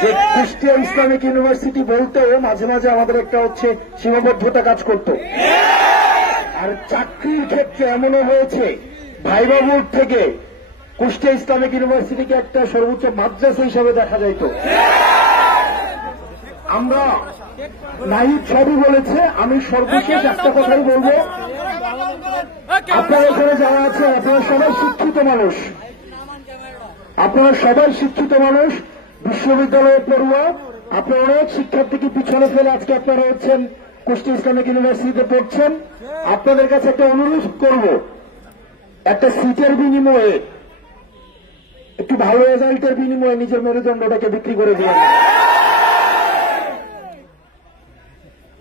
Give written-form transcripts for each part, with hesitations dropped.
যে Kushtia Islamic university বলতেও মাঝে মাঝে আমাদের একটা সীমাবদ্ধতা কাজ করত। আর চাকরির ক্ষেত্রে এমনও হয়েছে ভাইবা বোর্ড থেকে কুষ্টিয়া ইসলামিক ইউনিভার্সিটিকে একটা সর্বোচ্চ মাদ্রাসা হিসাবে দেখা যাইত। আমরা নাহিদ সবই বলেছে, আমি সর্বশেষ একটা কথাই বলবো, আপনারা এখানে যারা আছেন আপনারা সবাই শিক্ষিত মানুষ, বিশ্ববিদ্যালয়ের পড়ুয়া, আপনারা অনেক শিক্ষার্থীকে পিছনে ফেলে আজকে আপনারা হচ্ছেন কুষ্টিয়া ইসলামিক ইউনিভার্সিটিতে পড়ছেন। আপনাদের কাছে একটা অনুরোধ করব, একটা সিটের বিনিময়ে, একটু ভালো রেজাল্টের বিনিময়ে নিজের মেরুদণ্ডটাকে বিক্রি করে দিলেন।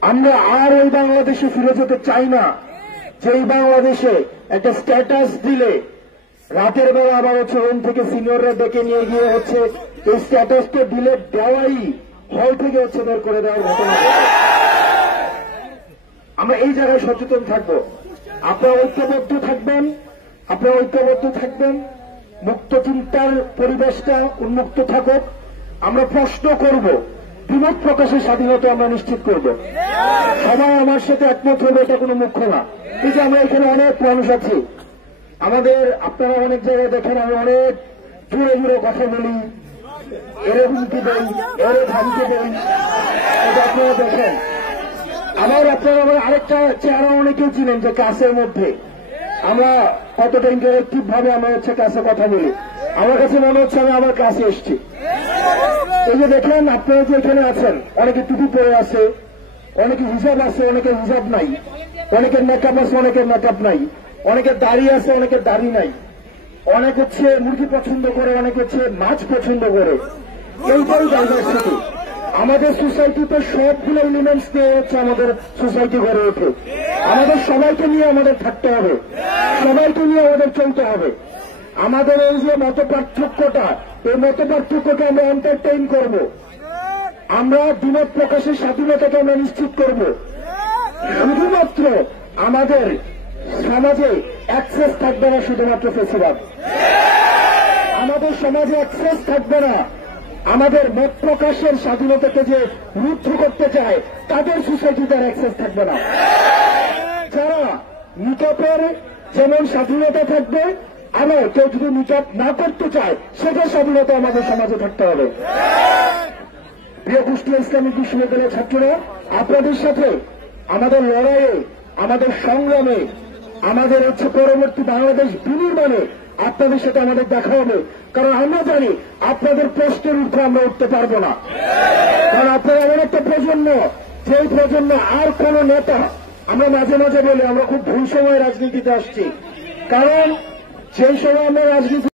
আমরা আর ওই বাংলাদেশে ফিরে যেতে চাই না, যেই বাংলাদেশে একটা স্ট্যাটাস দিলে রাতের বেলা আবার রুম থেকে সিনিয়ররা ডেকে নিয়ে গিয়ে এই স্ট্যাটাসকে দিলে দেওয়াই হল থেকে বের করে দেওয়ার ঘটনা। আমরা এই জায়গায় সচেতন থাকব। আপনারা ঐক্যবদ্ধ থাকবেন, মুক্ত চিন্তার পরিবেশটা উন্মুক্ত থাকুক। আমরা প্রশ্ন করব, বিমত প্রকাশের স্বাধীনতা আমরা নিশ্চিত করব। সবাই আমার সাথে একমত হবে, এটা কোনো মুখ্য না। এই যে আমরা এখানে অনেক মানুষ আছি, আপনারা অনেক জায়গায় দেখেন আমি অনেক জোরে জোরে কথা বলি, এরে হুমকি দেই, এরে ধমকি দেই, এটা আপনারা দেখেন। আপনারা আরেকটা চেহারা অনেকেও ছিলেন যে ক্লাসের মধ্যে আমরা কতটা ইন্টারেক্টিভ ভাবে আমরা ক্লাসে কথা বলি। আমার কাছে মনে হচ্ছে আমি আমার ক্লাসে এসছি। এই যে দেখেন আপনারা যে এখানে আছেন, অনেকে টুপি পরে আছে, অনেকে হিসাব আছে, অনেকের হিসাব নাই, অনেকের মেকআপ আছে, অনেকের মেকআপ নাই, অনেকের দাড়ি আছে, অনেকের দাড়ি নাই, অনেক মুরগি পছন্দ করে, অনেক মাছ পছন্দ করে। এইটাই ডাইভার্সিটি। আমাদের সোসাইটিতে সবগুলো এলিমেন্টস নিয়ে আমাদের সোসাইটি গড়ে ওঠে। আমাদের সবাইকে নিয়ে আমাদের থাকতে হবে, সবাইকে নিয়ে আমাদের চলতে হবে। আমাদের এই যে মত পার্থক্যটা, এই মত পার্থক্যকে আমরা এন্টারটেইন করব। আমরা বিমত প্রকাশের স্বাধীনতাকে আমরা নিশ্চিত করব। শুধুমাত্র আমাদের সমাজে অ্যাক্সেস থাকবে না শুধুমাত্র ফেসিবাদ, আমাদের সমাজে অ্যাক্সেস থাকবে না আমাদের মত প্রকাশের স্বাধীনতাকে যে রুদ্ধ করতে চায় তাদের সোসাইটিতে অ্যাক্সেস থাকবে না। যারা নিকাপের যেমন স্বাধীনতা থাকবে, আবার কেউ যদি নিকাপ না করতে চায় সেটার স্বাধীনতা আমাদের সমাজে থাকতে হবে। প্রিয় কুষ্টিয়া ইসলামিক বিশ্ববিদ্যালয়ের ছাত্ররা, আপনাদের সাথে আমাদের লড়াইয়ে, আমাদের সংগ্রামে, আমাদের পরবর্তী বাংলাদেশ বিনির্মাণে আপনাদের সাথে আমাদের দেখা হবে। কারণ আমরা জানি আপনাদের প্রশ্নের উঠে আমরা উঠতে পারবো না। কারণ আপনারা এমন একটা প্রজন্ম, যেই প্রজন্ম আর কোন নেতা, আমরা মাঝে মাঝে বলি আমরা খুব ভুল সময় রাজনীতিতে আসছি। কারণ সেই সময় আমরা রাজনীতি